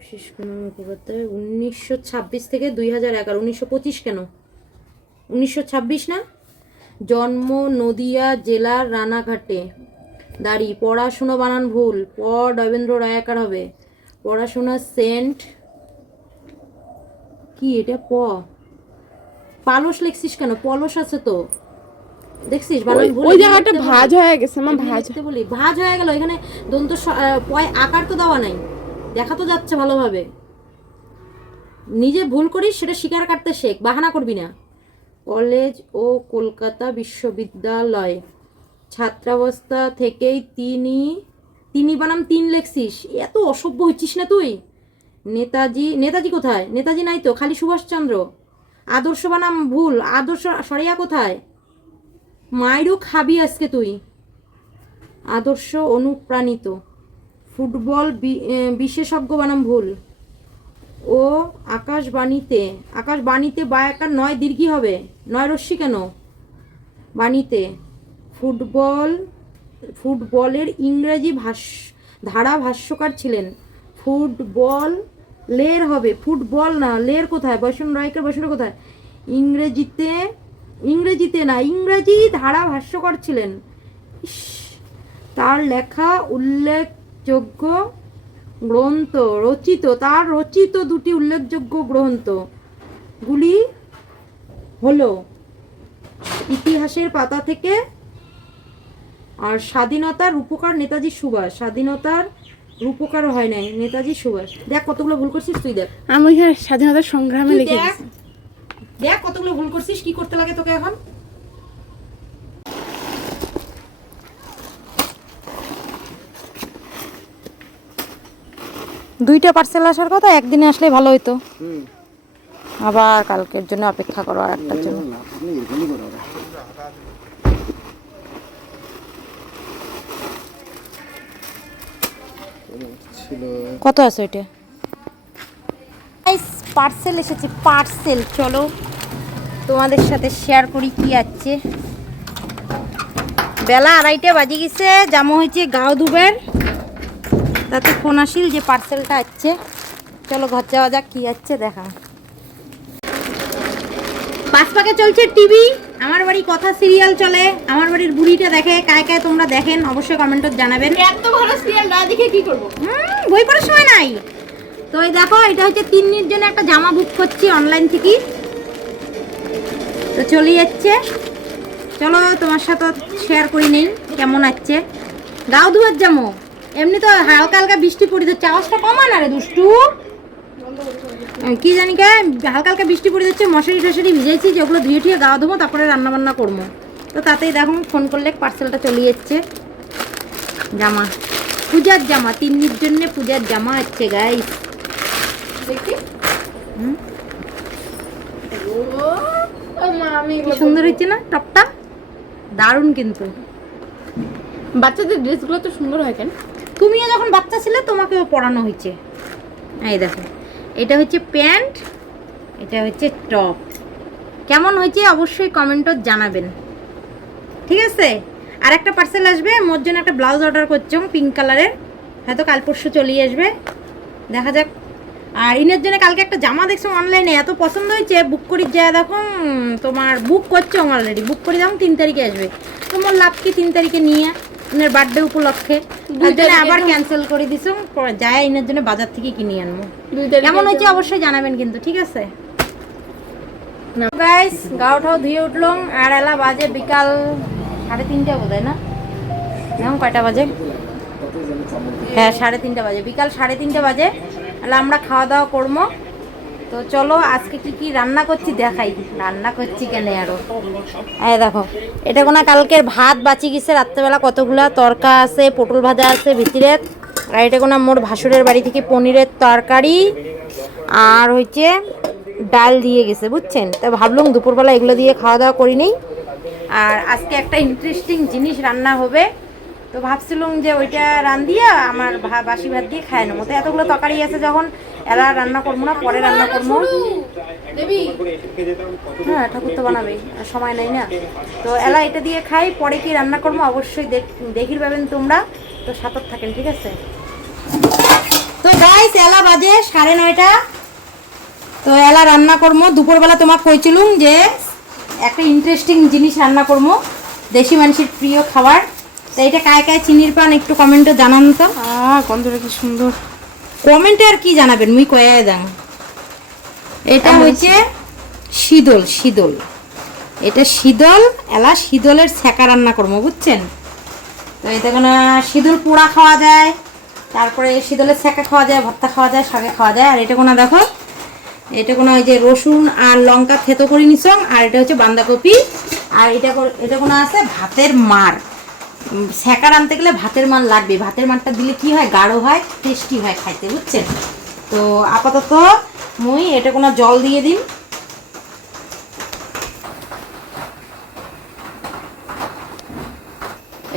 আশিস কুমার মুখোপাধ্যায় 1926 থেকে 2011। 1925 কেন? 1926 না? জন্ম নদিয়া জেলার রানাঘাটে। দাড়ি। পড়াশুনো বানান ভুল, প রবীন্দ্র রায়াকার হবে। পড়াশোনা সেন্ট কি এটা? পালস লেখছিস কেন? পলস আছে তো, দেখছিস বানান ভুল। ওই জায়গাটা ভাঁজ হয়ে গেছে মা, ভাঁজ হয়ে গেল। এখানে দন্ত পয় আকার তো দেওয়া নাই, দেখা তো যাচ্ছে ভালোভাবে। নিজে ভুল করিস সেটা স্বীকার করতে শেখ, বাহানা করবি না। কলেজ ও কলকাতা বিশ্ববিদ্যালয়। ছাত্রাবস্থা থেকেই তিনি বানাম তিন লেখছিস, এত অসভ্য হচ্ছিস না তুই। নেতাজি কোথায়? নেতাজি নাই তো, খালি সুভাষচন্দ্র। আদর্শ বানাম ভুল, আদর্শ সরিয়া কোথায়? মায়েরও খাবি আজকে তুই। আদর্শ অনুপ্রাণিত। ফুটবল বিশেষজ্ঞ বানাম ভুল। ও আকাশবাণীতে বায়াকার নয় দীর্ঘি হবে, নয় রশ্মি কেন? বাণীতে। ফুটবলের ইংরেজি ধারা ভাষ্যকার ছিলেন। ফুটবল লের হবে, ফুটবল না, লের কোথায়? বৈষ্ণব রায়কের বৈষ্ণব কোথায়? ইংরেজিতে না, ইংরেজি ধারা ভাষ্যকার ছিলেন। তার লেখা উল্লেখযোগ্য গ্রন্থ রচিত, তার রচিত দুটি উল্লেখযোগ্য গ্রন্থগুলি হলো ইতিহাসের পাতা থেকে আর স্বাধীনতার রূপকার নেতাজি সুভাষ। স্বাধীনতার রূপকার হয় নাই, নেতাজি সুভাষ। দেখ কতগুলো ভুল করছিস তুই, দেখ। আমি এখানে স্বাধীনতার সংগ্রামে লিখেছি। দেখ কতগুলো ভুল করছিস, কি করতে লাগে তোকে এখন? দুইটা পার্সেল আসার কথা, একদিনে আসলে ভালো হইতো। আবার কালকের জন্য অপেক্ষা করো, আর একটার জন্য। কত আছে ওইটা? পার্সেল এসেছে, পার্সেল। চলো তোমাদের সাথে শেয়ার করি কি আছে। বেলা 2:30 বাজে গেছে, জামা হয়েছে গাও দুবের, তাতে ফোন আসিল যে পার্সেলটা আছে। চলো ঘর যাওয়া যাক, কি আছে দেখা। পাশপাকে চলছে টিভি, আমার বাড়ি কথা সিরিয়াল চলে। আমার বাড়ির বুড়িটা দেখে, কায় কায় তোমরা দেখেন অবশ্যই কমেন্টে জানাবেন। এত ভালো সিরিয়াল না দেখে কি করব? বই পড়ার সময় নাই তো। এই দেখো, এটা হচ্ছে 3 দিনের জন্য একটা জামা বুক করছি অনলাইন থেকে, তো চলে যাচ্ছে। চলো তোমার সাথে শেয়ার করি নেই কেমন আছে। গাও ধোয়ার জামো, এমনি তো হালকা হালকা বৃষ্টি পড়ে যাচ্ছে। আওয়াজটা কমা না রে দুষ্টু, কি জানি কে হালকা হালকা বৃষ্টি পড়ে যাচ্ছে। মশারি টশারি ভিজাইছি, যেগুলো ধুয়ে টুয়ে গাও ধোবো, তারপরে রান্না বান্না করবো। তো তাতেই দেখো ফোন করলে পার্সেলটা চলে যাচ্ছে। জামা, পূজার জামা, 3 দিনের জন্য পূজার জামা আছে গাইস। কি সুন্দর হচ্ছে না টপটা, দারুণ। কিন্তু বাচ্চাদের ড্রেসগুলো তো সুন্দর হয় কেন? তুমিও যখন বাচ্চা ছিলে তোমাকেও পরানো হয়েছে। এই দেখো, এটা হচ্ছে প্যান্ট, এটা হচ্ছে টপ। কেমন হয়েছে অবশ্যই কমেন্টে জানাবেন, ঠিক আছে? আর একটা পার্সেল আসবে, মোর জন্য একটা ব্লাউজ অর্ডার করছো পিঙ্ক কালারের, হয়তো কাল পরশু চলেই আসবে, দেখা যাক। আর ইনের জন্য কালকে একটা জামা দেখছো অনলাইনে, এত পছন্দ হয়েছে, বুক করি যায় দেখো। তোমার বুক করছো অলরেডি, বুক করে দেখো 3 তারিখে আসবে। তোমার লাভ কি 3 তারিখে নিয়ে ইনের বার্থডে উপলক্ষে, তার জন্য আবার ক্যান্সেল করে দিছো। যায় ইনের জন্য বাজার থেকে কিনে আনবো। কেমন হয়েছে অবশ্যই জানাবেন কিন্তু, ঠিক আছে? গাইস, গাওটাও ধুয়ে উঠলাম, আর এলা বাজে বিকাল 3:30 বোধহয় না, এখন কয়টা বাজে? হ্যাঁ 3:30 বাজে, বিকাল 3:30 বাজে। তাহলে আমরা খাওয়া দাওয়া করবো। তো চলো আজকে কি কি রান্না করছি দেখাই। রান্না করছি কেন আরো, এই দেখো, এটা কোনো কালকের ভাত বাঁচি গেছে রাত্রেবেলা, কতগুলা তরকা আছে, পটল ভাজা আছে ভিতরে। আর এটা কোনো মোর ভাসুরের বাড়ি থেকে পনিরের তরকারি, আর হচ্ছে ডাল দিয়ে গেছে, বুঝছেন? তা ভাবলাম দুপুরবেলা এগুলো দিয়ে খাওয়া দাওয়া করি নেই। আর আজকে একটা ইন্টারেস্টিং জিনিস রান্না হবে, তো ভাবছিলাম যে ওইটা রান্ধিয়া আমার বাসি ভাত দিয়ে খায় নেবো। তো এতগুলো তরকারি আছে যখন, এলা রান্না করবো না, পরে রান্না করবো। হ্যাঁ ঠাকুর তো বানাবেই, সময় নাই না। তো এলা এটা দিয়ে খাই, পরে কি রান্না করবো অবশ্যই দেখির পাবেন তোমরা। তো সাথে থাকেন, ঠিক আছে? তো গাইস গাইস এলা বাজে 9:30। তো এলা রান্না করবো। দুপুরবেলা তোমাকে কইছিলুম যে একটা ইন্টারেস্টিং জিনিস রান্না করবো, দেশি মানুষের প্রিয় খাবার। তো এটা কায় কায় চিনির পান একটু কমেন্টে জানান তো। গন্ধটা কি সুন্দর। কমেন্টে আর কি জানাবেন, মুই কয়ে দেন। এটা হচ্ছে শীতল, শীতল। এটা শীতল এলা শীতলের ছ্যাঁকা রান্না করবো, বুঝছেন? তো এটা কোনো শীতল পোড়া খাওয়া যায়, তারপরে শীতলের ছ্যাঁকা খাওয়া যায়, ভর্তা খাওয়া যায়, শাকে খাওয়া যায়। আর এটা কোনো দেখো, এটা কোনো ওই যে রসুন আর লঙ্কা থেতো করে নিছং, আর এটা হচ্ছে বাঁধাকপি। আর এটা কোনো আছে ভাতের মার। ছ্যাঁকা রানতে গেলে ভাতের মার লাগবে, ভাতের মারটা দিলে কি হয়, গাঢ় হয়, টেস্টি হয় খাইতে, বুঝছেন? তো আপাতত মুই এটা কোনো জল দিয়ে দিন।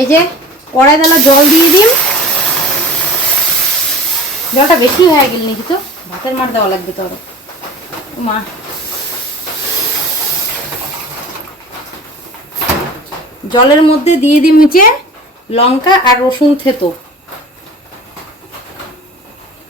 এই যে কড়াই দেলা জল দিয়ে দিন। জলটা বেশি হয়ে গেল নাকি, তো ভাতের মার দেওয়া লাগবে তো আরো। মা জলের মধ্যে দিয়ে দিই হচ্ছে লঙ্কা আর রসুন থেতো,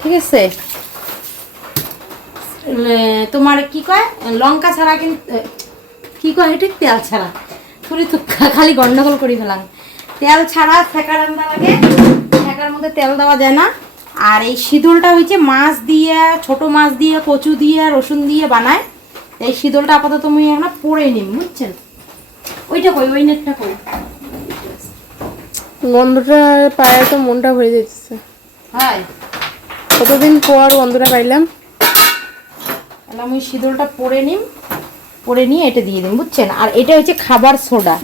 ঠিক আছে? তোমার কি কয় লঙ্কা ছাড়া কিন্তু কি কয় এটা তেল ছাড়া, পুরি তো খালি গন্ডগোল করে ফেলাম। তেল ছাড়া ছ্যাঁকা রান্না লাগে, ছ্যাঁকার মধ্যে তেল দেওয়া যায় না। আর এই শীতলটা হচ্ছে মাছ দিয়ে, ছোট মাছ দিয়ে, কচু দিয়ে, রসুন দিয়ে বানায়। এই শীতলটা আপাতত তুমি এখন পরে নিন, বুঝছেন? ওইটা কই, ওই নেটটা কই। গন্ধটা পায়ে তো মনটা ভরে যাচ্ছে। হ্যাঁ, কতদিন পর গন্ধটা পাইলাম। এলাম ওই শীতলটা পরে নিন, পরে নিয়ে এটা দিয়ে দিন, বুঝছেন? আর এটা হচ্ছে খাবার সোডা।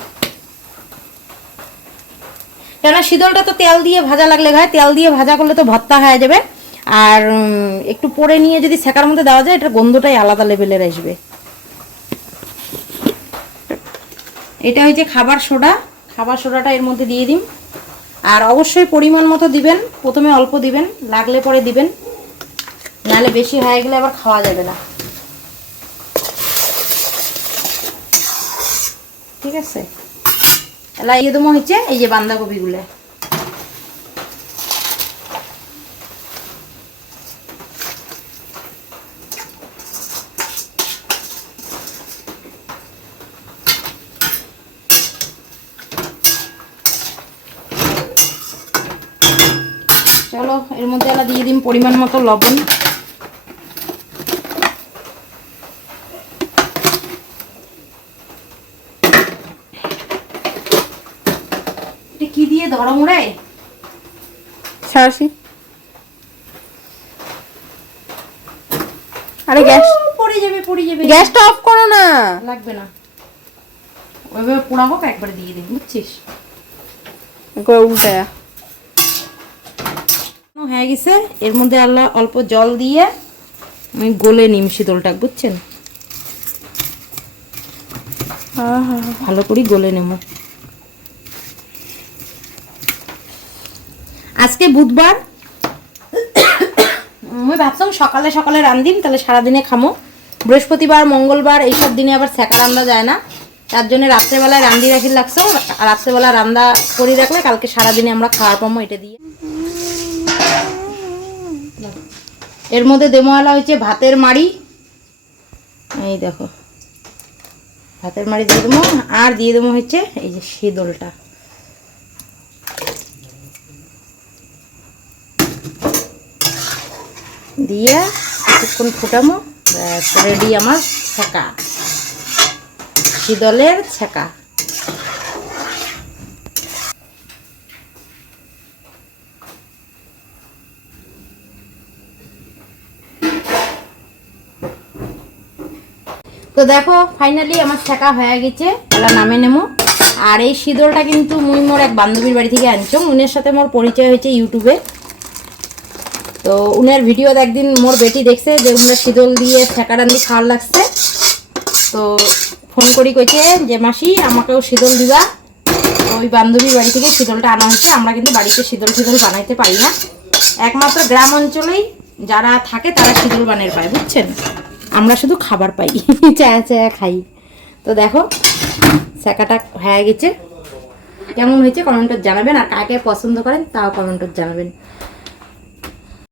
কেন শীতলটা তো তেল দিয়ে ভাজা লাগলে হয়, তেল দিয়ে ভাজা করলে তো ভর্তা হয়ে যাবে। আর একটু পরে নিয়ে যদি ছ্যাঁকার মধ্যে দেওয়া যায়, এটার গন্ধটাই আলাদা লেভেলের আসবে। এটা হচ্ছে খাবার সোডা, খাবার সোডাটা এর মধ্যে দিয়ে দিন। আর অবশ্যই পরিমাণ মতো দিবেন, প্রথমে অল্প দিবেন, লাগলে পরে দিবেন, নাহলে বেশি হয়ে গেলে আবার খাওয়া যাবে না, ঠিক আছে? এলা এই দেবো হচ্ছে এই যে বাঁধাকপিগুলো। চলো এর মধ্যে এলা দিয়ে দিন পরিমাণ মতো লবণ। কি দিয়ে ধরো মুড়ে সারাশি। আরে গ্যাস পড়ে যাবে, পড়ে যাবে। গ্যাসটা অফ করো না। লাগবে না, ওইভাবে পোড়া হোক, একবারে দিয়ে দিন, বুঝছিস? উল্টা হয়ে গেছে। এর মধ্যে আল্লাহ অল্প জল দিয়ে আমি গলে নিম শীতলটা, বুঝছেন? ভালো করে গলে নেব। আজকে বুধবার, আমি ভাবছিলাম সকালে সকালে রান্ধিম, তাহলে সারাদিনে খামো। বৃহস্পতিবার, মঙ্গলবার এইসব দিনে আবার ছ্যাঁকা রান্না যায় না, তার জন্য রাত্রেবেলায় রান্ধি রাখি লাগছে। রাত্রেবেলা রান্না করে রাখলে কালকে সারাদিনে আমরা খাওয়ার পাবো এটা দিয়ে। এর মধ্যে দেমোয়ালা হচ্ছে ভাতের মাড়ি, এই দেখো ভাতের মাড়ি দিয়ে দেবো। আর দিয়ে দেবো হচ্ছে এই যে শীতলটা। দিয়ে কিছুক্ষণ ফুটামো, রেডি আমার ছ্যাঁকা, শীতলের ছ্যাঁকা। তো দেখো ফাইনালি আমার ছ্যাঁকা হয়ে গেছে, এলা নামে নেবো। আর এই শীতলটা কিন্তু মুই মোর এক বান্ধবীর বাড়ি থেকে আনছো, উনের সাথে মোর পরিচয় হয়েছে ইউটিউবে। তো উনের ভিডিও একদিন মোর বেটি দেখছে যে উনার শীতল দিয়ে ছ্যাঁকা রান্দি খাওয়ার লাগছে। তো ফোন করি কইছে যে মাসি আমাকেও শীতল দিবা। ওই বান্ধবীর বাড়ি থেকে শীতলটা আনা হয়েছে। আমরা কিন্তু বাড়িতে শীতল বানাইতে পারি না, একমাত্র গ্রাম অঞ্চলেই যারা থাকে তারা শীতল বানের পায়, বুঝছেন? আমরা শুধু খাবার পাই, চায়া চায়া খাই। তো দেখো ছ্যাঁকাটা হয়ে গেছে, কেমন হয়েছে কমেন্টে জানাবেন। আর কাকে পছন্দ করেন তাও কমেন্টে জানাবেন।